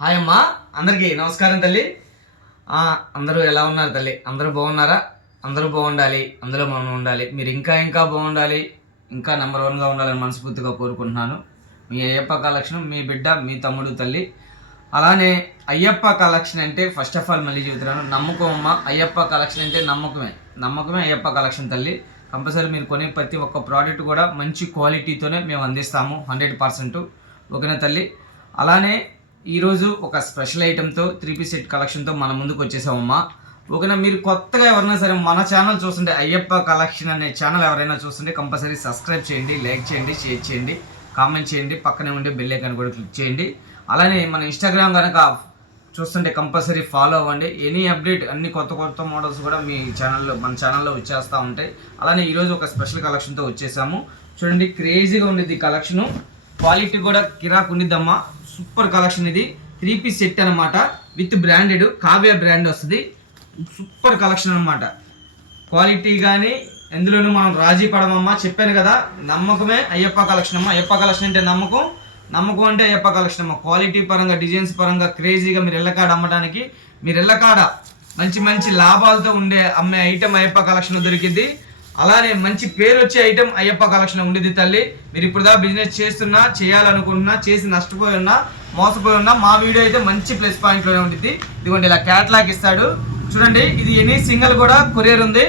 Hi అమ్మా, అందరికీ నమస్కారం తల్లి. అందరూ ఎలా ఉన్నారు తల్లి? అందరూ బాగున్నారా? అందరూ బాగుండాలి, అందులో మనం ఉండాలి. మీరు ఇంకా బాగుండాలి, ఇంకా నెంబర్ 1గా ఉండాలని మనస్ఫూర్తిగా కోరుకుంటున్నాను. మీ అయ్యప్ప కలెక్షన్, మీ బిడ్డ, మీ తమ్ముడు తల్లి. అలానే అయ్యప్ప కలెక్షన్ అంటే ఫస్ట్ ఆఫ్ ఆల్ మళ్ళీ చెబుతున్నాను, నమ్మకం అమ్మ. అయ్యప్ప కలెక్షన్ అంటే నమ్మకమే అయ్యప్ప కలెక్షన్ తల్లి. కంపల్సరీ మీరు కొనే ప్రతి ఒక్క ప్రోడక్ట్ కూడా మంచి క్వాలిటీతోనే మేము అందిస్తాము, 100%. ఓకేనా తల్లి? అలానే ఈరోజు ఒక స్పెషల్ ఐటెంతో 3 పీస్ సెట్ కలెక్షన్తో మన ముందుకు వచ్చేసామమ్మా. ఓకేనా? మీరు కొత్తగా ఎవరైనా సరే మన ఛానల్ చూస్తుంటే, అయ్యప్ప కలెక్షన్ అనే ఛానల్ ఎవరైనా చూస్తుంటే కంపల్సరీ సబ్స్క్రైబ్ చేయండి, లైక్ చేయండి, షేర్ చేయండి, కామెంట్ చేయండి, పక్కనే ఉండే బెల్ ఐకాన్ కూడా క్లిక్ చేయండి. అలానే మన ఇన్స్టాగ్రామ్ కనుక చూస్తుంటే కంపల్సరీ ఫాలో అవ్వండి. ఎనీ అప్డేట్, అన్ని కొత్త మోడల్స్ కూడా మన ఛానల్లో వచ్చేస్తూ ఉంటాయి. అలానే ఈరోజు ఒక స్పెషల్ కలెక్షన్తో వచ్చేసాము. చూడండి, క్రేజీగా ఉండేది కలెక్షను, క్వాలిటీ కూడా కిరాక్ ఉండిద్దమ్మా. సూపర్ కలెక్షన్ ఇది. 3 పీస్ సెట్ అనమాట, విత్ బ్రాండెడ్ కావ్య బ్రాండ్ వస్తుంది. సూపర్ కలెక్షన్ అనమాట. క్వాలిటీ కానీ ఎందులోనూ మనం రాజీ పడమమ్మా. చెప్పాను కదా, నమ్మకమే అయ్యప్ప కలెక్షన్ అమ్మా. అయ్యప్ప కలెక్షన్ అంటే నమ్మకం అంటే అయ్యప్ప కలెక్షన్ అమ్మ. క్వాలిటీ పరంగా, డిజైన్స్ పరంగా క్రేజీగా మీరు ఇళ్ళకాడ అమ్మడానికి, మీరు ఇళ్ళకాడ మంచి లాభాలతో అమ్మే ఐటెం అయ్యప్ప కలెక్షన్ దొరికింది. అలానే మంచి పేరు వచ్చే ఐటెం అయ్యప్ప కలెక్షన్ ఉండేది తల్లి. మీరు ఇప్పుడు బిజినెస్ చేస్తున్నా, చేయాలనుకుంటున్నా, చేసి నష్టపోయి ఉన్నా, మోసపోయి ఉన్నా, మా వీడియో అయితే మంచి ప్లస్ పాయింట్లోనే ఉంటుంది. ఇదిగోండి, ఇలా క్యాట్లాగ్ ఇస్తాడు చూడండి. ఇది ఎనీ సింగిల్ కూడా కొరియర్ ఉంది.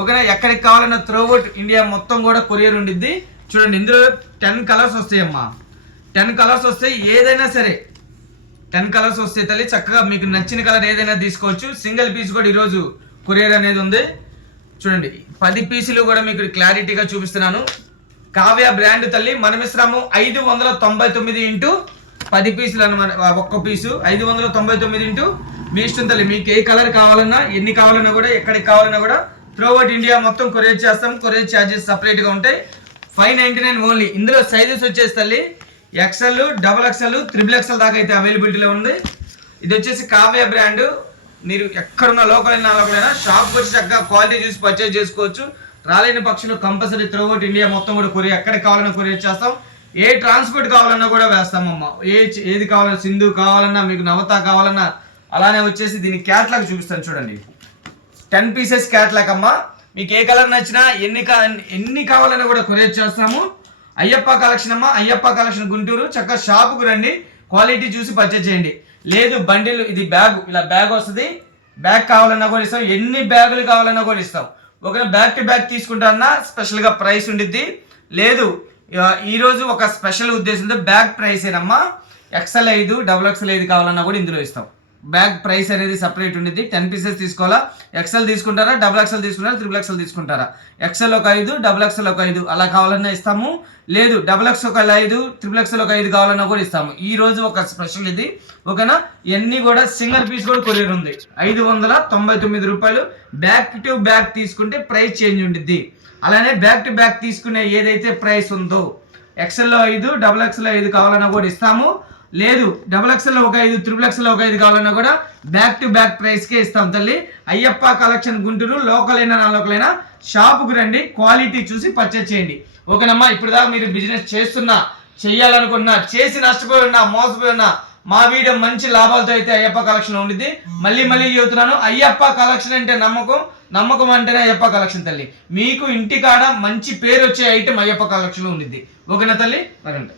ఓకేనా? ఎక్కడికి కావాలన్నా త్రూఅవుట్ ఇండియా మొత్తం కూడా కొరియర్ ఉండిద్ది. చూడండి, ఇందులో 10 కలర్స్ వస్తాయమ్మా. 10 కలర్స్ వస్తాయి. ఏదైనా సరే 10 కలర్స్ వస్తాయి తల్లి. చక్కగా మీకు నచ్చిన కలర్ ఏదైనా తీసుకోవచ్చు. సింగిల్ పీస్ కూడా ఈరోజు కొరియర్ అనేది ఉంది. చూడండి, 10 పీసులు కూడా మీకు క్లారిటీగా చూపిస్తున్నాను. కావ్య బ్రాండ్ తల్లి. మనమిశ్రము 599 ఇంటూ 10 పీసులు అన్నమాట. ఒక్క పీసు 599 ఇంటూ మీ ఇష్టం తల్లి. మీకు ఏ కలర్ కావాలన్నా, ఎన్ని కావాలన్నా కూడా, ఎక్కడికి కావాలన్నా కూడా త్రూఅవుట్ ఇండియా మొత్తం కొరియర్ చేస్తాం. కొరియర్ ఛార్జెస్ సపరేట్గా ఉంటాయి. 599 ఓన్లీ. ఇందులో సైజెస్ వచ్చేసి తల్లి XL, XXL, XXL దాకా అయితే అవైలబిలిటీలో ఉంది. ఇది వచ్చేసి కావ్య బ్రాండ్. మీరు ఎక్కడున్న లోకలైనా షాప్కి వచ్చి చక్కగా క్వాలిటీ చూసి పర్చేజ్ చేసుకోవచ్చు. రాలేని పక్షులు కంపల్సరీ త్రూఅవుట్ ఇండియా మొత్తం కూడా కొరియర్, ఎక్కడికి కావాలన్నా కొరియర్ చేస్తాం. ఏ ట్రాన్స్పోర్ట్ కావాలన్నా కూడా వేస్తామమ్మా. ఏది కావాలన్నా, సింధు కావాలన్నా, మీకు నవత కావాలన్నా. అలానే వచ్చేసి దీని క్యాట్లాగ్ చూపిస్తాను చూడండి. 10 పీసెస్ క్యాట్లాగ్ అమ్మా. మీకు ఏ కలర్ నచ్చినా, ఎన్ని కావాలన్నా కూడా కొరియర్ చేస్తాము. అయ్యప్ప కలెక్షన్ అమ్మా. అయ్యప్ప కలెక్షన్ గుంటూరు. చక్కగా షాపుకు రండి, క్వాలిటీ చూసి పర్చేజ్ చేయండి. లేదు బండిల్, ఇది బ్యాగ్, ఇలా బ్యాగ్ వస్తుంది. బ్యాగ్ కావాలన్నా కూడా ఇస్తాం. ఎన్ని బ్యాగులు కావాలన్నా కూడా ఇస్తాం. ఒకవేళ బ్యాగ్ టు బ్యాగ్ తీసుకుంటారన్నా స్పెషల్గా ప్రైస్ ఉండిద్ది. లేదు ఈరోజు ఒక స్పెషల్ ఉద్దేశంతో బ్యాగ్ ప్రైస్ ఏనమ్మా. XL 5, XXL 5 కావాలన్నా కూడా ఇందులో ఇస్తాం. బ్యాగ్ ప్రైస్ అనేది సపరేట్ ఉండిద్ది. 10 పీసెస్ తీసుకోవాలా? XL తీసుకుంటారా, XXL తీసుకుంటారా, XXL తీసుకుంటారా? XL ఒక 5, XXL ఒక 5 అలా కావాలన్నా ఇస్తాము. లేదు XXL ఒక 5, XXL ఒక 5 కావాలన్నా కూడా ఇస్తాము. ఈ రోజు ఒక స్పెషల్ ఇది. ఓకేనా? ఇవన్నీ కూడా సింగిల్ పీస్ కూడా కొరియర్ ఉంది. 599 రూపాయలు. బ్యాక్ టు బ్యాక్ తీసుకుంటే ప్రైస్ చేంజ్ ఉండిద్ది. అలానే బ్యాక్ టు బ్యాక్ తీసుకునే ఏదైతే ప్రైస్ ఉందో, XL 5, XXL 5 కావాలన్నా కూడా ఇస్తాము. లేదు XXL ఒక 5, XXL ఒక 5 కావాలన్నా కూడా బ్యాక్ టు బ్యాక్ ప్రైస్కే ఇస్తాం తల్లి. అయ్యప్ప కలెక్షన్ గుంటూరు. లోకల్ అయినా నా లోకల్ అయినా షాపుకు రండి, క్వాలిటీ చూసి పర్చేజ్ చేయండి. ఓకేనమ్మా? ఇప్పుడు దాకా మీరు బిజినెస్ చేస్తున్నా, చేయాలనుకున్నా, చేసి నష్టపోయి ఉన్నా, మోసపోయి ఉన్నా, మా వీడియో మంచి లాభాలతో అయితే అయ్యప్ప కలెక్షన్ ఉండిద్ది. మళ్ళీ చెబుతున్నాను, అయ్యప్ప కలెక్షన్ అంటే నమ్మకం అంటేనే అయ్యప్ప కలెక్షన్ తల్లి. మీకు ఇంటికాడ మంచి పేరు వచ్చే ఐటెం అయ్యప్ప కలెక్షన్ ఉండిద్ది. ఓకేనా తల్లి? మరంటే